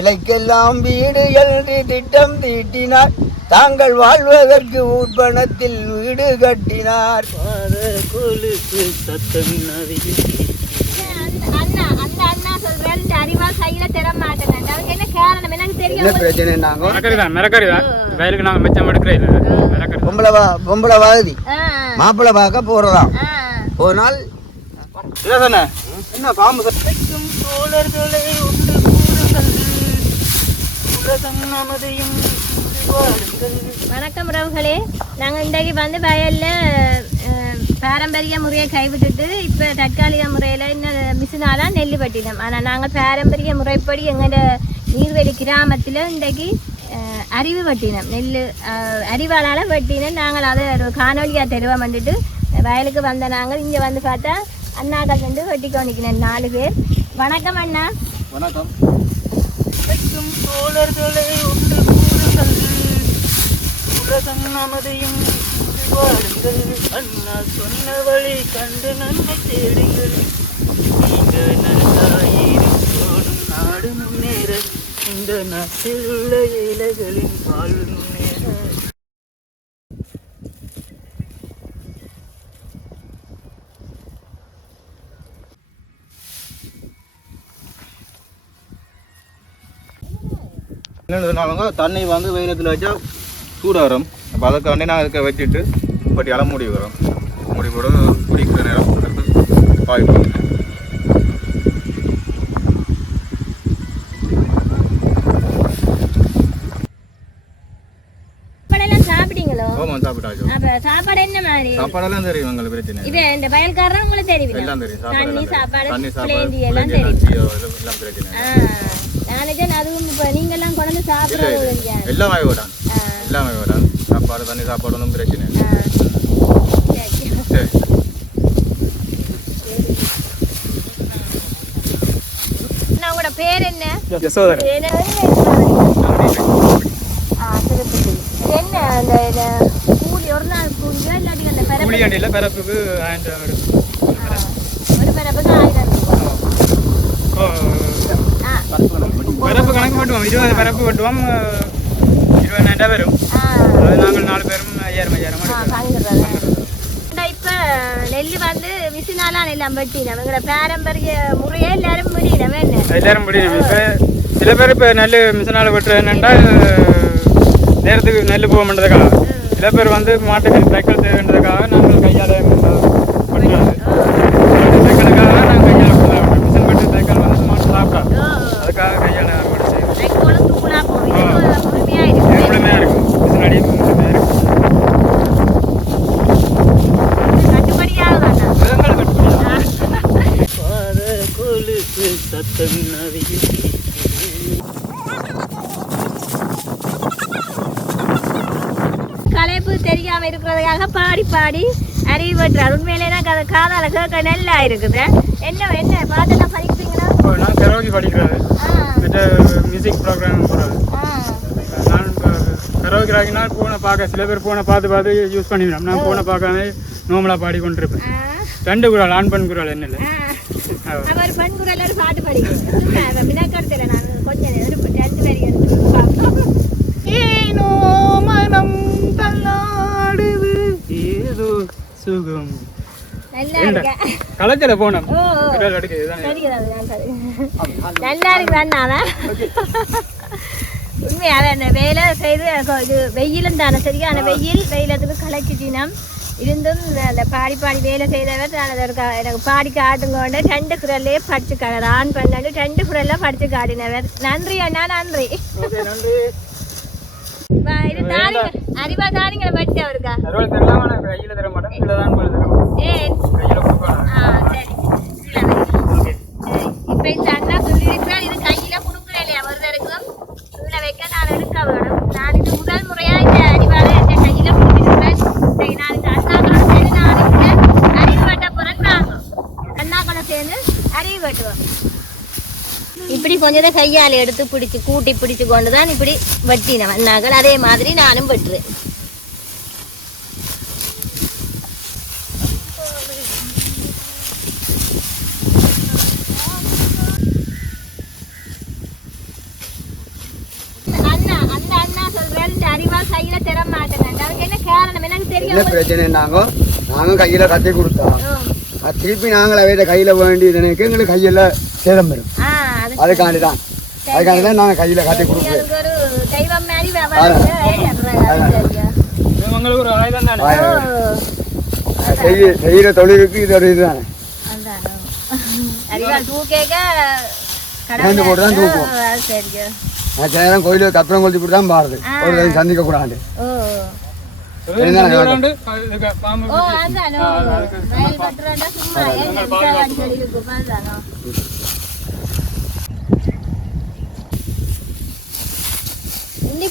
ஏழைக்கெல்லாம் வீடு என்று திட்டம் தீட்டினார். தாங்கள் வாழ்வதற்கு உட்பணத்தில் வீடு கட்டினார். பொம்பளை வாதி மாப்பிள்ளை பார்க்க போறதாம். போனால் என்ன பாம்பு தோழர்களை உண்டு நமதையும். வணக்கம் உறவுகளே, நாங்கள் இன்றைக்கு வந்து வயலில் பாரம்பரிய முறையை கைவிட்டுட்டு இப்போ தற்காலிக முறையில் இன்னும் மிஷினால நெல் வெட்டினோம். ஆனால் நாங்கள் பாரம்பரிய முறைப்படி எங்களோட நீர்வெளி கிராமத்தில் இன்றைக்கு அறிவு வெட்டினோம். நெல் அறிவாளால் வெட்டினோம். நாங்கள் அதை ஒரு காணொலியாக தெருவம் வந்துட்டு வயலுக்கு வந்த நாங்கள் இங்கே வந்து பார்த்தா அண்ணாக்கள் வந்து வெட்டி கொண்டிருக்கிறேன் 4 பேர். வணக்கம் அண்ணா. வணக்கம். தோழர்களை உண்டு கூறுங்கள், உலகம் நமதையும் வாருங்கள். அண்ணா சொன்ன வழி கண்டு நன்மை தேடுங்கள். நீங்க நல்லாயிரும் நாடு முன்னேற, இந்த நாட்டில் உள்ள ஏழைகளின் வாழ்வு முன்னேற. என்னதுனாலங்க தண்ணி வந்து வெயிலத்தில் வச்சா சூடாக வரும். அப்போ அதுக்காண்டி நான் அதுக்கு வச்சுட்டு பட்டி அலை மூடி வரும். மூடி போட குடிக்கிற நேரம் பாய்ப்போம். சாப்பாடு என்ன மாதிரி சாப்பாடெல்லாம் தெரியும் உங்களுக்கு பிரச்சனை. இது இந்த வயல்காரன் உங்களுக்கு தெரியும். எல்லாம் தெரியும். தண்ணி சாப்பாடு எல்லாம் தெரியும். எல்லாம் பிரச்சனை. நாளைக்கு அதுவும் இப்போ நீங்க எல்லாம் கொண்டு சாப்பிடுறது எல்லாம் வாங்கி விடான். எல்லாம் வாங்கி விடான். சாப்பாடு தண்ணி சாப்பாடு ஒன்றும் பிரச்சனை. உங்களோட பேர் என்ன? என்ன அந்த கூலி ஒரு நாள் கூலியோ இல்லாட்டி அந்த பரப்புக்கு ஒரு பரப்புக்கு 1000 பரப்பு கணக்கு போட்டுவோம். 20 பரப்பு வெட்டுவோம். 20,000 வரும். அது நாங்கள் 4 பேரும் 1000 இப்ப நெல் வந்து மிஷினால எல்லாம் வெட்டி நம்மளோட பாரம்பரிய முறையே எல்லாரும் முடியணும். எல்லாரும் முடியணும். இப்ப சில பேர் இப்ப நெல் மிஷினால வெட்டுறது என்னென்னா நேரத்துக்கு நெல் போக மாட்டதுக்காக, சில பேர் வந்து மாட்டுக்கு சைக்கிள் தேவைன்றதுக்காக நாங்கள் கையால் வெட்டுறது. சைக்கிளுக்காக நாங்கள் கையால் வெட்டுறோம். மிஷின் வெட்டு சைக்கிள் வந்து மாட்டு சாப்பிடாது. அதுக்காக கையால் முழுமையாக இருக்கும். மிஷின் அடி முழுமையாக இருக்கும். களைப்பு தெரியாம இருக்கிறதுக்காக பாடி பாடி அறிவு வெட்டுறாரு. உண்மையிலே காதால கேட்க நல்லா இருக்குது. என்ன என்ன பாட்டெல்லாம் படிக்கிறீங்களா? நான் கரோக்கி படிக்கிறது, மியூசிக் ப்ரோக்ராம் போகிறது. நான் கரோக்கி ராகினா போனை பார்க்க சில பேர் போனை பார்த்து யூஸ் பண்ணிவிடும். நான் போனை பார்க்காம நோமலாக பாடிக்கொண்டிருப்பேன். 2 குரல், ஆண் பெண் குரல் என்ன இல்லை. அவர் பெண் குரல் ஒரு பாட்டு படிக்கிறேன். வினாக்கருத்துல நான் கொஞ்சம் 2 வரி எடுத்து ஏனோ மனம் தள்ளாடுது ஏதோ சுகம். கலச்சல போனோம். நல்லா இருக்குதான். உண்மையாக வேலை செய்து இது வெயிலும் தானே சரியான வெயிலத்துக்கு கலக்கிட்டினம் இருந்தும் அந்த பாடி வேலை செய்தவர் எனக்கு பாடி காட்டுங்கொண்டு 2 குரல்லே படிச்சு காட்டுற ஆண் பண்ணு 2 குரல்ல படிச்சு காட்டினவர். நன்றி அண்ணா, நன்றி. இது தாரிங்க அறிவா தாரிங்களை பற்றி அவருக்கா இப்ப இந்த அண்ணா சொல்லியிருக்கிறார் இது கையில கொடுக்குறேன் ஒருத்தருக்கும் கீழே வைக்க நான் எடுக்க வேணும். நான் இது முதல் முறையா இந்த அறிவால என் கையில கொடுத்துருக்கிறேன். நான் இந்த அண்ணாக்களோட சேர்ந்து நான் அறிவு வெட்ட போறேன். நாங்கள் அண்ணாக்களை சேர்ந்து அறிவு வெட்டுவோம். இப்படி கொஞ்சம் கையால் எடுத்து கூட்டி பிடிச்சு கொண்டு தான் இப்படி வெட்டினேன் அண்ணாக்கள். அதே மாதிரி நானும் வெட்டுறேன். நாங்கள் இந்த அறிவால் கையில தர மாட்டேன். அதுக்கு என்ன காரணம் எனக்கு என்ன தெரியும். பிரச்சனை நாங்க கையில கட்டி கொடுத்தோம். திருப்பி நாங்கள் அவையிட்ட கையில வேண்டியது எங்களுக்கு கையில சேதம் வரும். அதுக்காண்டி தான் நாங்கள் கையில கட்டி கொடுக்குறோம். அதுக்கு ஒரு தெய்வம் மாதிரி வியாபாரம் உங்களுக்கு ஒரு ஆயுதம் தானே. செய்யற தொழிலுக்கு இது ஒரு இதுதானே. அறிவால் தூக்கேக்க கடந்து போட்டு தான் தூக்குவோம். சரிங்க. நான் சேரம் கோயிலுக்கு கற்பனை கொளுத்தி போட்டு தான் பாருது. ஒரு சந்திக்க கூடாது.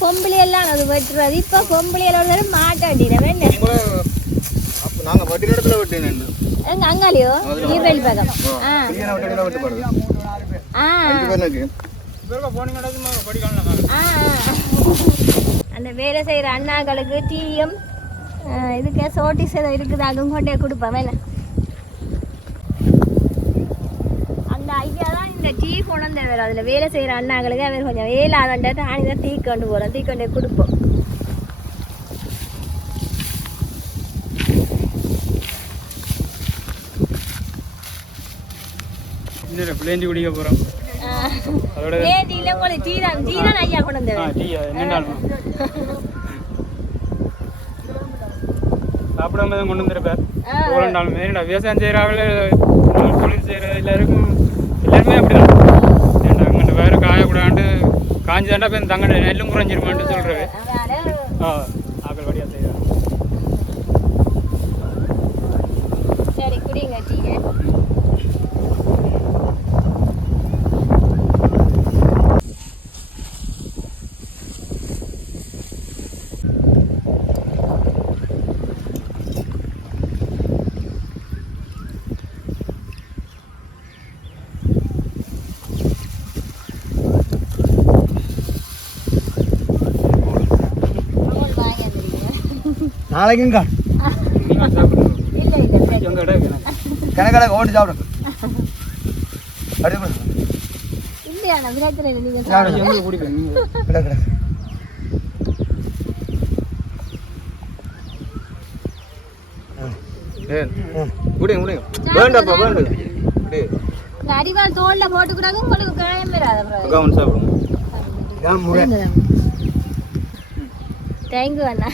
பொம்பளை எல்லாம் அது வெட்டுறது. இப்ப பொம்பளையோட மாட்டாண்டினவே நாங்க வட்டி இடத்துல வெட்டினேன். எங்க அங்காலியோ நீர்வேலி பக்கம். அந்த வேலை செய்யற அண்ணாக்களுக்கு டீயும் இதுக்கு சோட்டிஸ் ஏதோ இருக்குது, அதுவும் கொண்டே கொடுப்பேன். வேலை அந்த ஐயா தான் இந்த டீ கொண்டு வேறு அதில் வேலை செய்கிற அண்ணாக்களுக்கு அவர் கொஞ்சம் வேலை ஆகண்டது ஆணிதான் டீ கொண்டு போகிறோம். டீ கொண்டே கொடுப்போம். பிளேண்டி குடிக்க போகிறோம். டீ தான் ஐயா கொண்டு வந்து சாப்பிடாம தான் கொண்டு வந்துருப்பார். ஏன்னா விவசாயம் செய்கிறாங்கள தொழில் செய்கிற எல்லாருக்கும் எல்லாருமே அப்படிதான். ஏன்டா அங்கே வேறு காயக்கூடாண்டு காஞ்சி தாண்டா போய் தங்க நெல்லும் குறைஞ்சிருமான்னு சொல்கிறது. ஆக்கள் வழியாக செய்கிறாங்க. சரி குடிங்க டீ. நாளைக்கும் கணக்கடை ஓட்டு சாப்பிடுங்க. இல்லையா விளையாட்டுல அறிவால் தோல்ல போட்டு கூட உங்களுக்கு காயம் வராது. தேங்கு அண்ணா,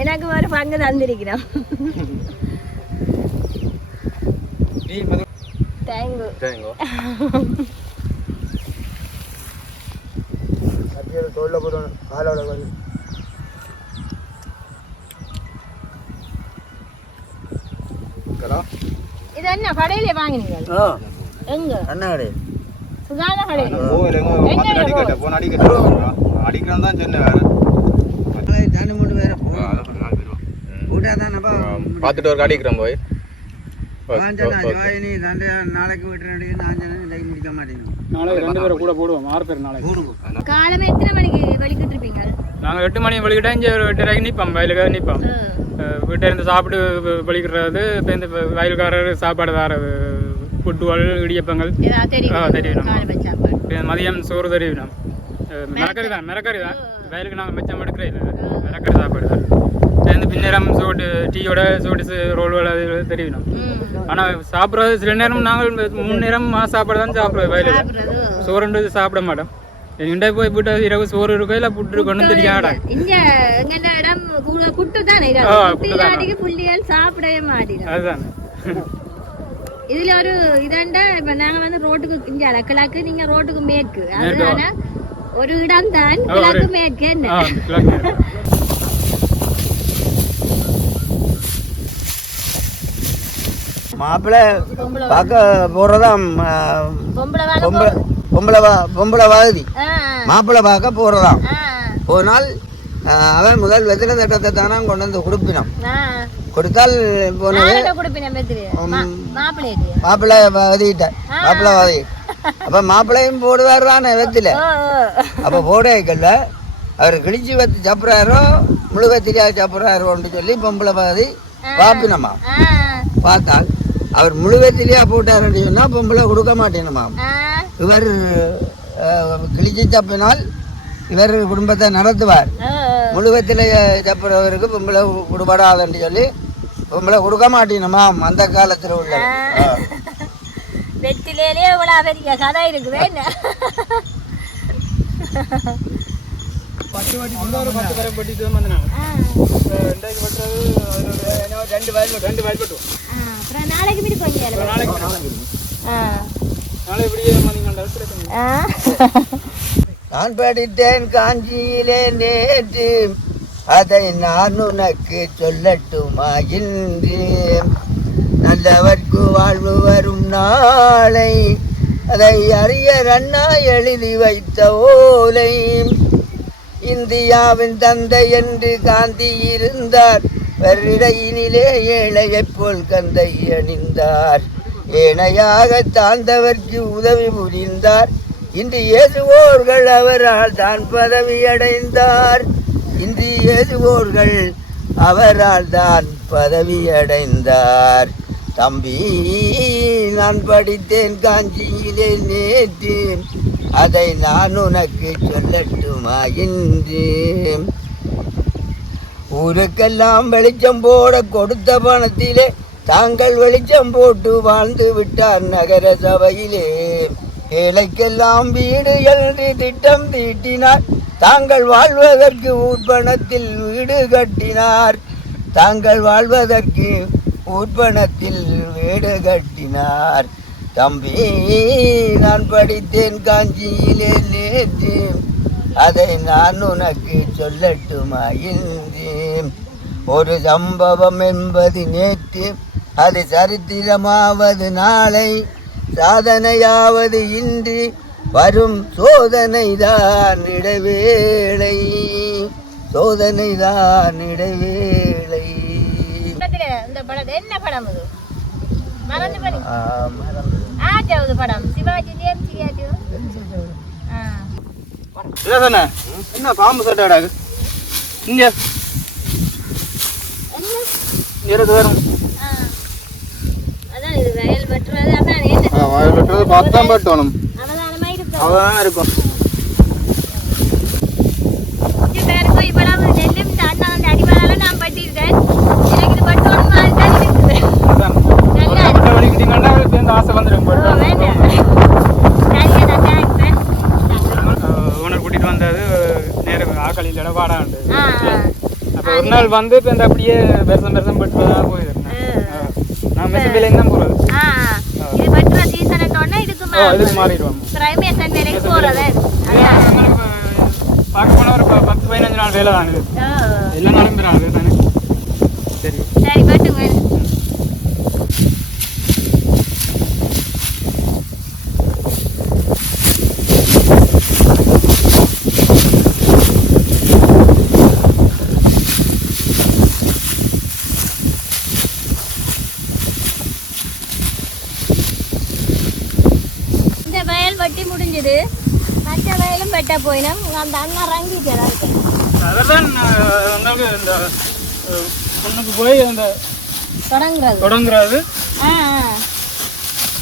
எனக்கு ஒரு பங்கு தந்திருக்கிறோம். தேங்கு தோல்ல போடணும். காலோட வரும். இது என்ன கடையில வாங்கினீங்க? எங்க அண்ணா கடை சுகாதார கடையில அடிக்கிறான் தான் சொன்ன வேற பார்த்துட்டு ஒரு அடிக்கிறோம் போய் நாளைக்கு முடிக்க மாட்டேங்க. நாளைக்கு 2 பேரை கூட போடுவோம். 6 பேர் நாளைக்கு. காலமே எத்தனை மணிக்கு வலிக்கிட்டு இருப்பீங்க? நாங்கள் 8 மணி வலிக்கிட்டா இங்கே 8:30 நிற்போம். வயலுக்காக நிற்போம். வீட்டில் இருந்து சாப்பிட்டு வலிக்கிறது. இப்போ இந்த வயலுக்காரர் சாப்பாடு தரது புட்டுவாள் இடியப்பங்கள் தெரியும். மதியம் சோறு தெரியும். மிளக்கறி தான் வயலுக்கு நாங்கள் மிச்சம் எடுக்கிறே இல்லை. மிளக்கறி சாப்பாடு தான். சேர்ந்து பின்னேரம் சோட்டு டீயோட சோட்டு ரோல் அது தெரியும். ஆனால் சாப்பிட்றது சில நேரம் நாங்கள் 3 நேரம் சாப்பாடு தான் சாப்பிட்றது. வயலில் சோறுன்றது சாப்பிட மாட்டோம். எங்கிட்ட போய் புட்டு இரவு சோறு இருக்கோ இல்லை புட்டு கொண்டு தெரியாடா. சாப்பிடவே மாட்டேன். அதுதான் இதுல ஒரு இதண்டா. இப்ப நாங்க வந்து ரோட்டுக்கு இங்க கிழக்கு, நீங்க ரோட்டுக்கு மேற்கு. அதனால ஒரு இடம் தான் கிழக்கு மேற்கு. என்ன மாப்பிள்ளை பார்க்க போறதான் பொம்பளை வாதி மாப்பிள்ளை பார்க்க போறதாம். போனால் அவன் முதல் வெத்தின திட்டத்தை தானே கொண்டு வந்து கொடுப்பினான். கொடுத்தால் மாப்பிள்ளை வாதிட்ட அப்ப மாப்பிள்ளையும் போடுவார் தானே வெத்தில. அப்ப போடையக்கல்ல அவர் கிழிச்சு வச்சு சாப்பிட்றாரோ முழு வெத்திரியாக சாப்பிட்றாரோன்னு சொல்லி பொம்பளை வாதி பாப்பினம்மா. பார்த்தால் அவர் முழுவத்திலேயே போட்டாருன்னு சொன்னா பொம்பளை கொடுக்க மாட்டேனுமா. இவர் கிழிச்சு தப்பினால் இவர் குடும்பத்தை நடத்துவார். முழுவத்தில் செப்புறவருக்கு பொம்பளை கொடுபடாதுன்னு சொல்லி பொம்பளை கொடுக்க மாட்டேனுமா அந்த காலத்தில் உள்ள வெற்றிலேயே இவ்வளோ பெரிய கதை இருக்குது என்ன 10 பேரை பட்டிட்டு வந்தேன். இன்றைக்கு வெட்டுறது 2 வயல் வெட்டுவோம். அப்புறம் நாளைக்கு மீது கொஞ்சம் நாளை இப்படியே நான் படித்தேன் காஞ்சியிலே நேற்று, அதை நான் உனக்கு சொல்லட்டுமா இன்று. நல்லவர்க்கு வாழ்வு வரும் நாளை, அதை அறிஞர் அண்ணா எழுதி வைத்த ஓலை. இந்தியாவின் தந்தை என்று காந்தி இருந்தார், வருடையினிலே ஏழையைப் போல் கந்தை அணிந்தார். ஏனையாக தாழ்ந்தவர்க்கு உதவி புரிந்தார், இன்று ஏசுவோர்கள் அவரால் தான் பதவி அடைந்தார். இன்று ஏசுவோர்கள் அவரால் தான் பதவி அடைந்தார். தம்பி நான் படித்தேன் காஞ்சியிலே நேற்று, அதை நான் உனக்கு சொல்லட்டுமா இன்று. ஊருக்கெல்லாம் வெளிச்சம் போட கொடுத்த பணத்திலே தாங்கள் வெளிச்சம் போட்டு வாழ்ந்து விட்டார் நகர சபையிலே. ஏழைக்கெல்லாம் வீடு என்று திட்டம் தீட்டினார், தாங்கள் வாழ்வதற்கு ஊர்பணத்தில் வீடு கட்டினார். தாங்கள் வாழ்வதற்கு ஊர்பணத்தில் வீடு கட்டினார். தம்பி நான் படித்தேன் காஞ்சியிலே நேற்று, அதை நான் உனக்கு சொல்லட்டுமா இன்று. ஒரு சம்பவம் என்பது நேற்று, அது சரித்திரமாவது நாளை. சாதனையாவது இன்று, வரும் சோதனைதான் இடைவேளை. சோதனைதான் இடைவேளை. இந்த படம் என்ன படம் அது? மறந்து பண்ணி ஆச்சாவது படம் சிவாஜி என்ன பாம்பு சட்டாடாது இங்க வரும். அதான் இது வயல் வெட்டுறது. அதான் வயல் வெட்டுறது பார்த்தான் பட்டணும், அவதானமா இருக்கும். அவதான் இருக்கும். பேருக்கு இப்படாம நெல்லும் இந்த அண்ணா அந்த அடிவாளால நான் பட்டிருக்கேன். எனக்கு இது பட்டோணும் மாதிரி தான் இருக்குது. ஆசை வந்துடும். ஓனர் கூட்டிட்டு வந்தது நேரம் ஆக்களில் இடபாடா உண்டு. அப்போ ஒரு நாள் வந்து இப்போ இந்த அப்படியே பெருசம் பட்டு தான் போயிடுறேன். நான் மெசன் வேலைக்கு தான் போகிறது. இது பட்டுற சீசனுக்கு இதுக்கு மாறிடுவாங்க. மெசன் வேலைக்கு போகிறது பார்க்க போனால் ஒரு 10-15 நாள் வேலை தான். இது எல்லா நாளும் பெறாது தானே. சரி சரி பட்டுங்க. வட்டி முடிஞ்சது, மற்ற வயலும் வெட்ட போயினோம். அந்த அண்ணா ரங்கிட்டு அதான் உங்களுக்கு இந்த பொண்ணுக்கு போய் அந்த தொடங்குறது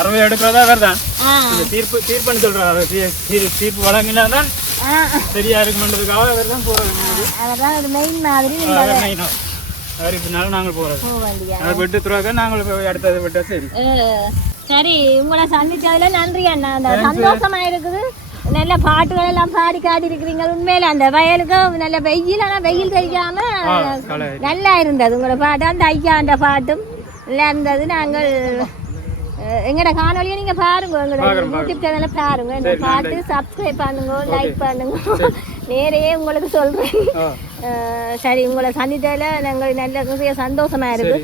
அறுவை எடுக்கிறதா தான் தீர்ப்புன்னு சொல்றாரு. தீர்ப்பு வழங்கினா தான் சரியா இருக்குன்றதுக்காக அவர் தான் போறது. அதான் ஒரு மெயின் மாதிரி பின்னாலும் நாங்கள் போறது விட்டு துறாக்க நாங்கள் அடுத்தது விட்டா சரி. சரி, உங்களை சந்திச்சதுல நன்றி அண்ணா. அந்த சந்தோஷமா இருக்குது. நல்ல பாட்டுகள் எல்லாம் பாடி காட்டி இருக்கிறீங்க. உண்மையில அந்த வயலுக்கு நல்ல வெயில், ஆனால் வெயில் தெரியாம நல்லா இருந்தது உங்களோட பாட்டு. அந்த ஐயாண்ட பாட்டும் நல்லா இருந்தது. நாங்கள் எங்களோட காணொலியை நீங்க பாருங்க, எங்களோட யூடியூப் சேனல்ல பாருங்க. இந்த பாட்டு சப்ஸ்கிரைப் பண்ணுங்க, லைக் பண்ணுங்க. நேரையே உங்களுக்கு சொல்றேன். சரி, உங்களை சந்தித்ததில் நாங்கள் நல்ல சந்தோஷமா இருக்கு.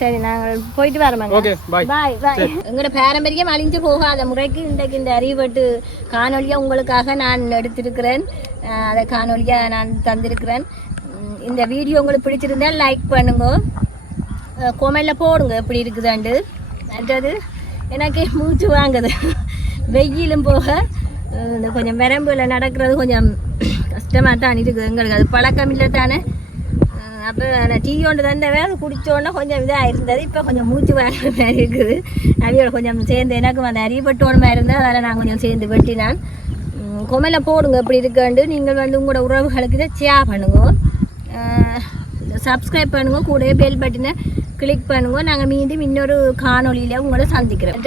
சரி, நாங்கள் போயிட்டு வரோம். பாய் பாய். எங்களோட பாரம்பரியம் அழிஞ்சு போகாத முறைக்கு இன்றைக்கு இந்த அறிவட்டு காணொலியை உங்களுக்காக நான் எடுத்திருக்கிறேன். அதை காணொலியாக நான் தந்திருக்கிறேன். இந்த வீடியோ உங்களுக்கு பிடிச்சிருந்தால் லைக் பண்ணுங்க, கொமெண்டில் போடுங்க எப்படி இருக்குதாண்டு. அடுத்தது எனக்கு மூச்சு வாங்குது, வெயிலும் போக இந்த கொஞ்சம் விரம்புல நடக்கிறது கொஞ்சம் கஷ்டமாக தான் இருக்குது எங்களுக்கு. அது பழக்கம் இல்லை தானே. அப்போ நான் டீ ஒன்று தந்தவே அது குடித்தோடனே கொஞ்சம் இதாக இருந்தது. இப்போ கொஞ்சம் மூச்சு வாங்குற மாதிரி இருக்குது. அவையோட கொஞ்சம் சேர்ந்து எனக்கும் அந்த அறிவுப்பட்டோன்னு மாதிரி இருந்தது. அதனால் நான் கொஞ்சம் சேர்ந்து வெட்டினான். கொமெண்ட்ல போடுங்க எப்படி இருக்குன்னு. நீங்கள் வந்து உங்களோட உறவுகளுக்கு இதை ஷேர் பண்ணுங்க, சப்ஸ்கிரைப் பண்ணுங்க, கூடவே பெல் பட்டனை கிளிக் பண்ணுங்க. நாங்கள் மீண்டும் இன்னொரு காணொலியில் உங்களை சந்திக்கிறோம்.